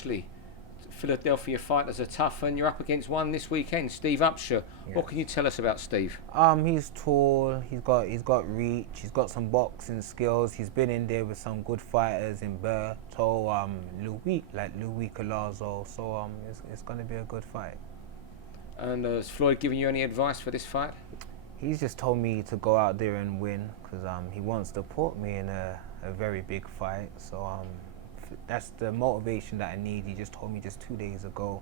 Ashley. Philadelphia fighters are tough, and you're up against one this weekend, Steve Upshur. Yes. What can you tell us about Steve? He's tall. He's got reach. He's got some boxing skills. He's been in there with some good fighters in Berto, Louis Colazo. So it's going to be a good fight. And has Floyd given you any advice for this fight? He's just told me to go out there and win because he wants to put me in a very big fight. So that's the motivation that I need. He just told me just 2 days ago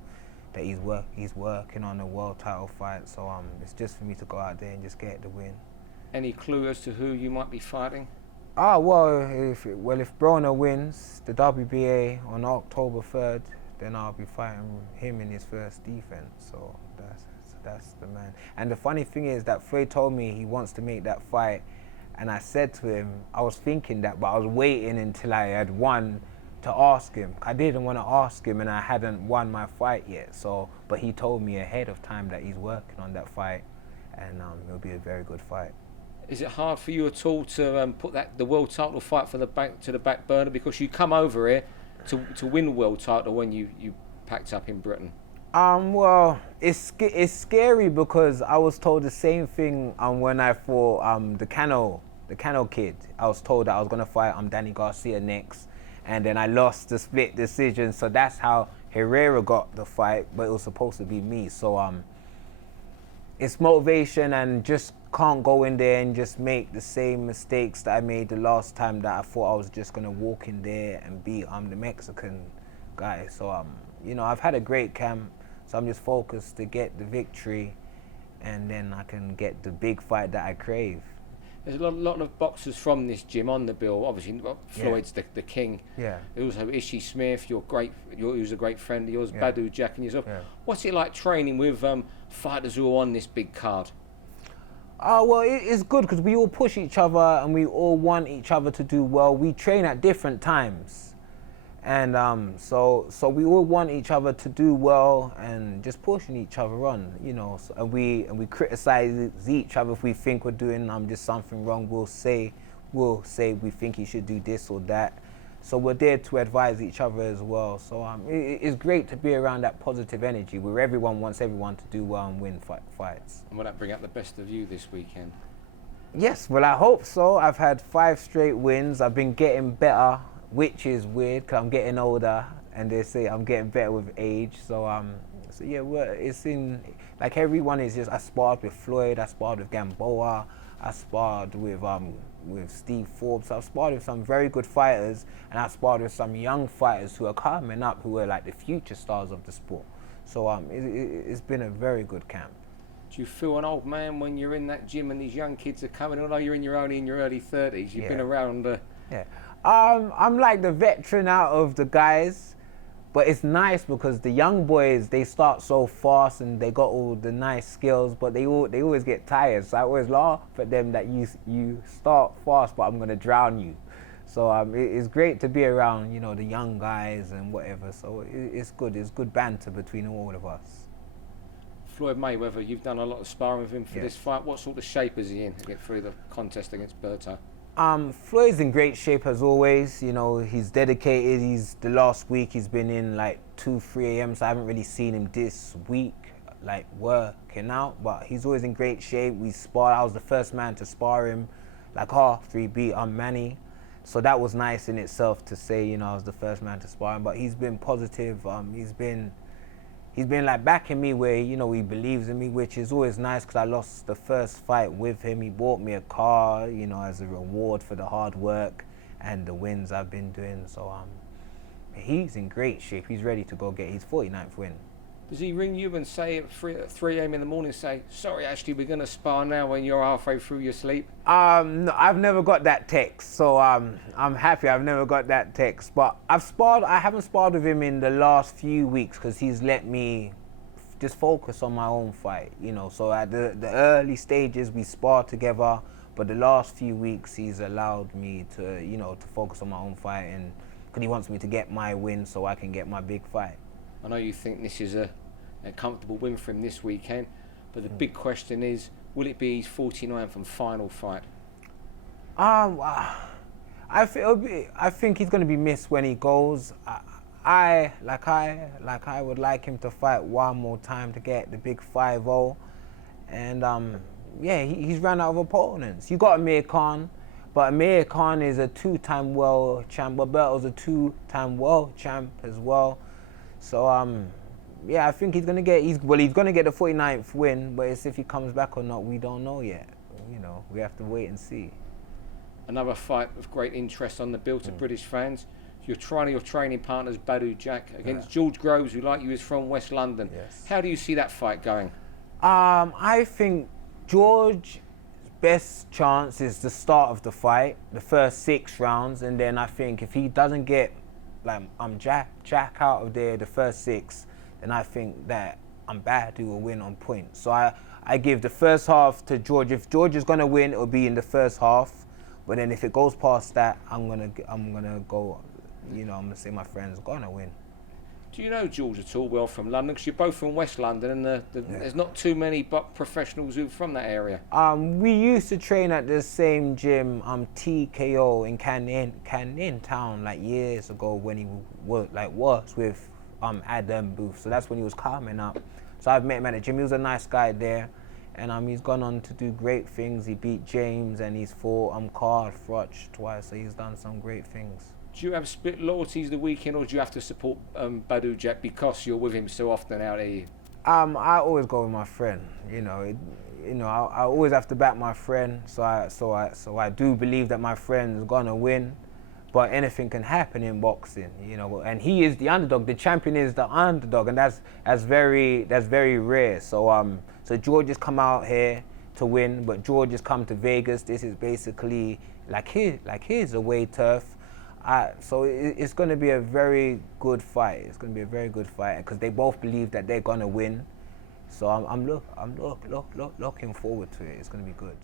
that he's working on a world title fight. So it's just for me to go out there and just get the win. Any clue as to who you might be fighting? If Broner wins the WBA on October 3rd, then I'll be fighting him in his first defense. So that's the man. And the funny thing is that Floyd told me he wants to make that fight, and I said to him, I was thinking that, but I was waiting until I had won to ask him. I didn't want to ask him, and I hadn't won my fight yet. So, but he told me ahead of time that he's working on that fight, and it'll be a very good fight. Is it hard for you at all to put the world title fight to the back burner, because you come over here to win the world title when you packed up in Britain? Well, it's scary because I was told the same thing when I fought the Cano kid. I was told that I was gonna fight Danny Garcia next, and then I lost the split decision. So that's how Herrera got the fight, but it was supposed to be me. So it's motivation, and just can't go in there and just make the same mistakes that I made the last time that I thought I was just gonna walk in there and beat the Mexican guy. So I've had a great camp, so I'm just focused to get the victory, and then I can get the big fight that I crave. There's a lot of boxers from this gym on the bill. Obviously, Floyd's the king. Yeah. Also, Ishii Smith, who's a great friend of yours, yeah. Badou Jack, and yourself. Yeah. What's it like training with fighters who are on this big card? Well, it's good because we all push each other and we all want each other to do well. We train at different times, and so we all want each other to do well and just pushing each other on, and we criticize each other if we think we're doing just something wrong. We'll say we think you should do this or that. So we're there to advise each other as well. So it's great to be around that positive energy where everyone wants everyone to do well and win fights. And will that bring out the best of you this weekend? Yes, well, I hope so. I've had 5 straight wins. I've been getting better, which is weird because I'm getting older, and they say I'm getting better with age. So yeah, it's in, like, everyone is just, I sparred with Floyd, I sparred with Gamboa, I sparred with Steve Forbes. I've sparred with some very good fighters, and I've sparred with some young fighters who are coming up, who are like the future stars of the sport. So it's been a very good camp. Do you feel an old man when you're in that gym and these young kids are coming? Although you're only in your early 30s, you've been around. Yeah, I'm like the veteran out of the guys. But it's nice because the young boys, they start so fast and they got all the nice skills, but they always get tired. So I always laugh at them that you start fast, but I'm gonna drown you. So it's great to be around, the young guys and whatever. So it's good. It's good banter between all of us. Floyd Mayweather, you've done a lot of sparring with him for this fight. What sort of shape is he in to get through the contest against Berto? Floyd's in great shape as always. He's dedicated. The last week he's been in like 2-3 a.m. So I haven't really seen him this week, like, working out. But he's always in great shape. We sparred. I was the first man to spar him, like after he beat Manny. So that was nice in itself to say, I was the first man to spar him. But he's been positive. He's been like backing me where, he believes in me, which is always nice because I lost the first fight with him. He bought me a car, as a reward for the hard work and the wins I've been doing. So he's in great shape. He's ready to go get his 49th win. Does he ring you and say at 3 a.m. in the morning, say, sorry, Ashley, we're going to spar now when you're halfway through your sleep? No, I've never got that text, so I'm happy I've never got that text. But I haven't sparred with him in the last few weeks because he's let me just focus on my own fight, So at the early stages, we sparred together, but the last few weeks, he's allowed me to, to focus on my own fight, and because he wants me to get my win so I can get my big fight. I know you think this is a comfortable win for him this weekend, but the big question is, will it be his 49th and final fight? I think he's going to be missed when he goes. I would like him to fight one more time to get the big 5-0. And yeah, he's run out of opponents. You got Amir Khan, but Amir Khan is a 2-time world champ. Berto's a 2-time world champ as well. So yeah, I think he's gonna get the 49th win, but it's if he comes back or not, we don't know yet. You know, we have to wait and see. Another fight of great interest on the bill to British fans. You're trying your training partners, Badou Jack, against George Groves, who, like you, is from West London. Yes. How do you see that fight going? I think George's best chance is the start of the fight, the first 6 rounds, and then I think if he doesn't get Jack out of there the first 6, then I think that Badou will win on point. So I give the first half to George. If George is gonna win, it'll be in the first half. But then if it goes past that, I'm gonna go. You know, I'm gonna say my friend's gonna win. Do you know George at all? Well, from London, because you're both from West London, and there's not too many professionals who are from that area. We used to train at the same gym, TKO in Canning Town, like years ago when he was with Adam Booth. So that's when he was coming up. So I've met him at the gym. He was a nice guy there, and he's gone on to do great things. He beat James, and he's fought Carl Froch twice. So he's done some great things. Do you have split loyalties the weekend, or do you have to support Badou Jack because you're with him so often out here? I always go with my friend. I always have to back my friend. So I do believe that my friend is gonna win, but anything can happen in boxing. And he is the underdog. The champion is the underdog, and that's very rare. So George has come out here to win, but George has come to Vegas. This is basically like his away turf. So it's going to be a very good fight. It's going to be a very good fight because they both believe that they're going to win. So I'm looking forward to it. It's going to be good.